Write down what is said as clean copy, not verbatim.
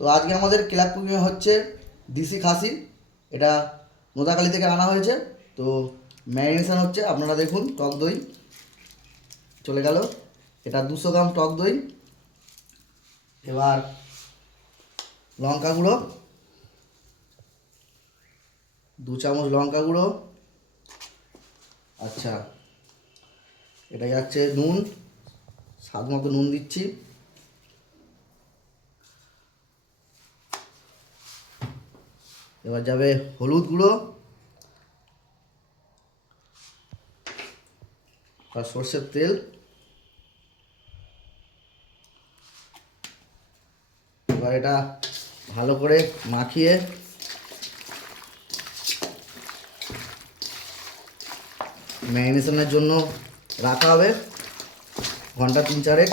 তো আজকে আমাদের ক্লাব কুকিং হচ্ছে দেশি খাসি, এটা নোদাখালী থেকে আনা হয়েছে। তো ম্যারিনেশন হচ্ছে, আপনারা দেখুন, টক দই চলে গেল, এটা 200 গ্রাম টক দই। এবার লঙ্কা গুঁড়ো 2 চামচ লঙ্কা গুঁড়ো। আচ্ছা, এটা যাচ্ছে নুন, স্বাদ মতো নুন দিচ্ছি। এবার যাবে হলুদ গুঁড়ো আর সর্ষের তেল। এবার এটা ভালো করে মাখিয়ে ম্যারিনেশনের জন্য রাখা হবে ঘন্টা 3-4।